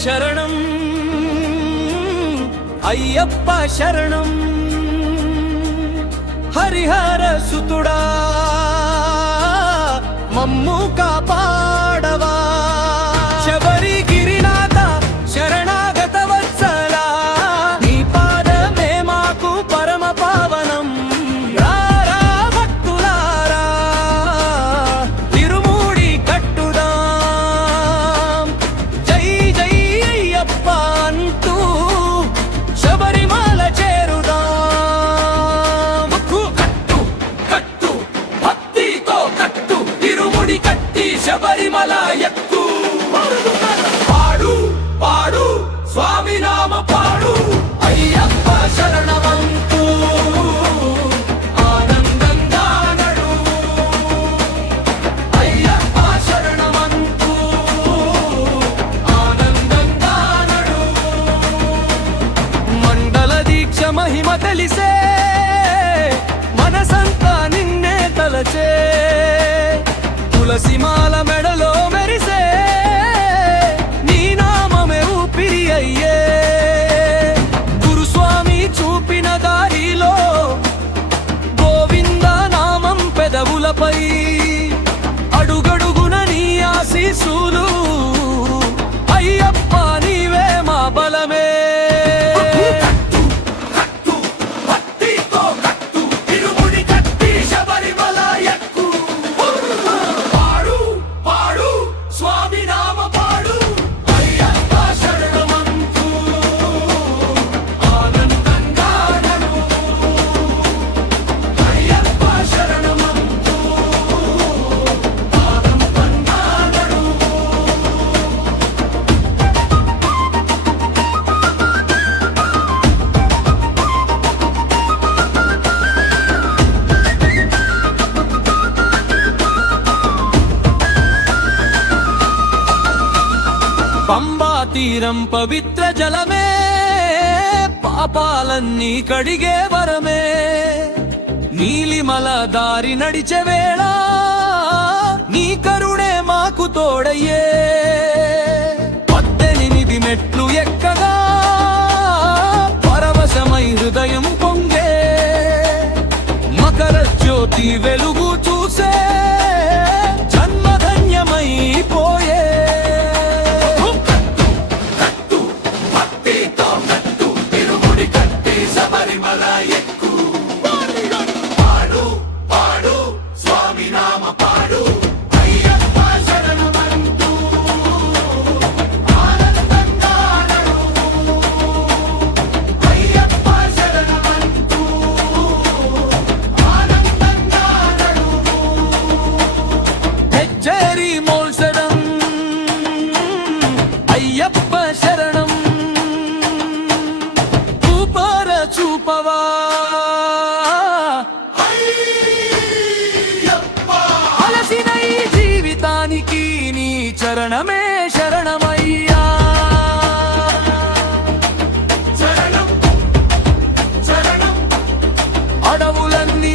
శరణం అయ్యప్ప శరణం హరిహర సుతుడా మమ్ము కాపాడవా శబరి గిరినాథ శరణాగత వత్సల నీ పాదమే మాకు పరమ పావనం రారా భక్తులారా తిరుమూడి కట్టుదాం జై జై అయ్యప్ప అంటూ శబరిమల చేరుదాం కట్టు కట్టు భక్తితో కట్టు తిరుముడి కట్టి శబరిమల ఎక్కు పాడు పాడు స్వామి నామ పాడు అయ్యప్ప శరణమంటూ ఆనందంగా నడు అయ్యప్ప శరణమంటూ ఆనందంగా నడు మండల దీక్ష మహిమ తెలిసే మనసంతా నిన్నే తలచే తులసిమాల మెడలో మెరిసే నీ నామమే ఊపిరి అయ్యే గురుస్వామి చూపిన దారిలో గోవింద నామం పెదవులపై అడుగడుగున నీ ఆశీస్సులు అయ్యప్ప నీవే మా బలమే పంబా తీరం పవిత్ర జలమే పాపాలన్నీ కడిగే వరమే నీలిమల దారి నడిచే వేళ నీ కరుణే మాకు తోడయ్యే 18 మెట్లు ఎక్కగా పరవశమై హృదయం పొంగే మకర జ్యోతి వెలుగు చూసే జన్మధన్యమైపోయే శబరిమల ఎక్కు పాడు పాడు స్వామి నామ పాడు అయ్యప్ప శరణమంటూ ఆనందంగా నడు అయ్యప్ప శరణమంటూ ఆనందంగా నడు హెచ్చరి మోల్సరం అయ్యప్ప శరణం చూపవా అలసిన ఈ జీవితానికి నీ చరణమే శరణమయ్యా శరణం శరణం అడవులన్నీ